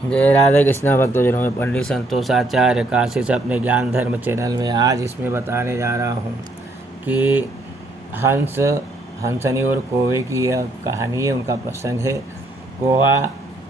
जय राधे कृष्ण भक्तजनों में पंडित संतोष आचार्य काशी से अपने ज्ञान धर्म चैनल में आज इसमें बताने जा रहा हूँ कि हंस हंसनी और कौवे की यह कहानी है, उनका प्रसंग है। कौवा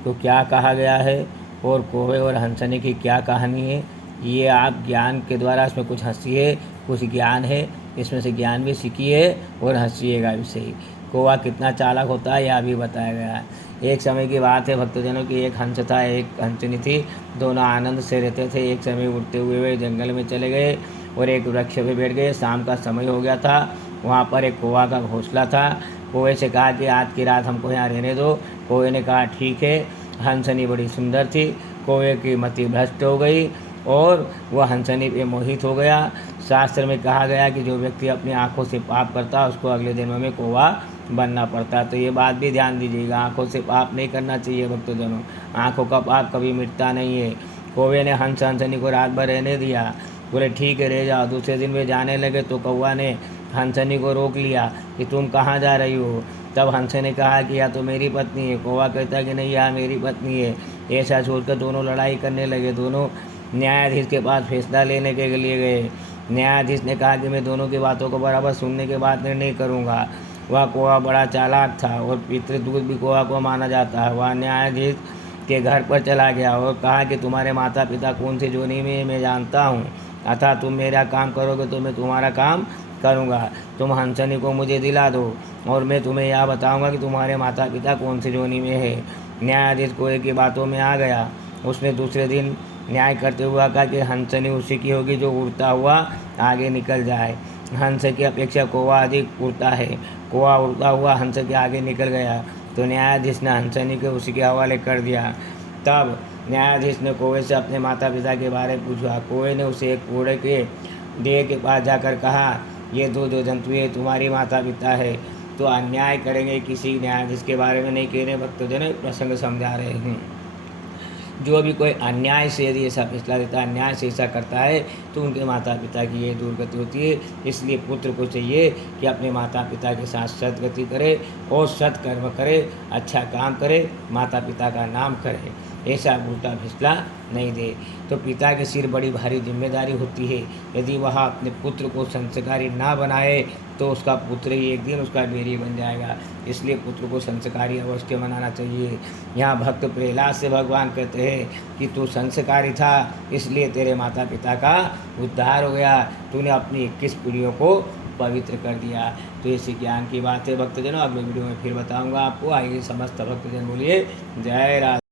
को क्या कहा गया है और कौवे और हंसनी की क्या कहानी है, ये आप ज्ञान के द्वारा इसमें कुछ हंसिए, कुछ ज्ञान है, इसमें से ज्ञान भी सीखिए और हंसिएगा भी सही। कौवा कितना चालाक होता है यह भी बताया गया है। एक समय की बात है भक्तजनों की, एक हंस था, एक हंसनी थी। दोनों आनंद से रहते थे। एक समय उड़ते हुए वे जंगल में चले गए और एक वृक्ष पे बैठ गए। शाम का समय हो गया था। वहाँ पर एक कौवा का घोंसला था। कौवे से कहा कि आज की रात हमको यहाँ रहने दो। कौवे ने कहा ठीक है। हंसनी बड़ी सुंदर थी। कौवे की मति भ्रष्ट हो गई और वह हंसनी पे मोहित हो गया। शास्त्र में कहा गया कि जो व्यक्ति अपनी आंखों से पाप करता है उसको अगले जन्म में कौवा बनना पड़ता है। तो ये बात भी ध्यान दीजिएगा, आंखों से पाप नहीं करना चाहिए भक्तजनों। आंखों का पाप कभी मिटता नहीं है। कौवे ने हंसनी को रात भर रहने दिया। बोले ठीक है रह जाओ। दूसरे दिन वे जाने लगे तो कौवा ने हंसनी को रोक लिया कि तुम कहाँ जा रही हो। तब हंस ने कहा कि या तो मेरी पत्नी है। कौवा कहता है कि नहीं यह मेरी पत्नी है। ऐसा छोड़कर दोनों लड़ाई करने लगे। दोनों न्यायाधीश के पास फैसला लेने के लिए गए। न्यायाधीश ने कहा कि मैं दोनों की बातों को बराबर सुनने के बाद निर्णय करूँगा। वह कौवा बड़ा चालाक था और पितृदूत भी कौवा को माना जाता है। वह न्यायाधीश के घर पर चला गया और कहा कि तुम्हारे माता पिता कौन सी जोनी में मैं जानता हूँ, अतः तुम मेरा काम करोगे तो मैं तुम्हारा काम करूँगा। तुम हंसनी को मुझे दिला दो और मैं तुम्हें यह बताऊँगा कि तुम्हारे माता पिता कौन सी जोनी में है। न्यायाधीश कौवे की बातों में आ गया। उसने दूसरे दिन न्याय करते हुए कहा कि हंसनी उसी की होगी जो उड़ता हुआ आगे निकल जाए। हंस की अपेक्षा कौवा अधिक उड़ता है। कौवा उड़ता हुआ हंस के आगे निकल गया तो न्यायाधीश ने हंसनी को उसी के हवाले कर दिया। तब न्यायाधीश ने कौवे से अपने माता पिता के बारे में पूछा। कौवे ने उसे एक कूड़े के ढेर के पास जाकर कहा, ये दो जो जंतु है तुम्हारी माता पिता है, तो अन्याय करेंगे किसी न्यायाधीश के बारे में नहीं कह रहे भक्तजन, प्रसंग समझा रहे हैं। जो भी कोई अन्याय से यदि ऐसा फैसला देता है, अन्याय से ऐसा करता है, तो उनके माता पिता की ये दुर्गति होती है। इसलिए पुत्र को चाहिए कि अपने माता पिता के साथ सदगति करे और सत्कर्म करे, अच्छा काम करे, माता पिता का नाम करे, ऐसा उल्टा फैसला नहीं दे। तो पिता के सिर बड़ी भारी जिम्मेदारी होती है। यदि वह अपने पुत्र को संस्कारी ना बनाए तो उसका पुत्र ही एक दिन उसका बैरी बन जाएगा। इसलिए पुत्र को संस्कारी अवश्य बनाना चाहिए। यहाँ भक्त प्रहलाद से भगवान कहते हैं कि तू संस्कारी था, इसलिए तेरे माता पिता का उद्धार हो गया, तूने अपनी 21 पीढ़ियों को पवित्र कर दिया। तो ऐसी ज्ञान की बात है भक्तजनों। अगले वीडियो में फिर बताऊंगा आपको। आइए समस्त भक्तजन बोलिए जय राधे।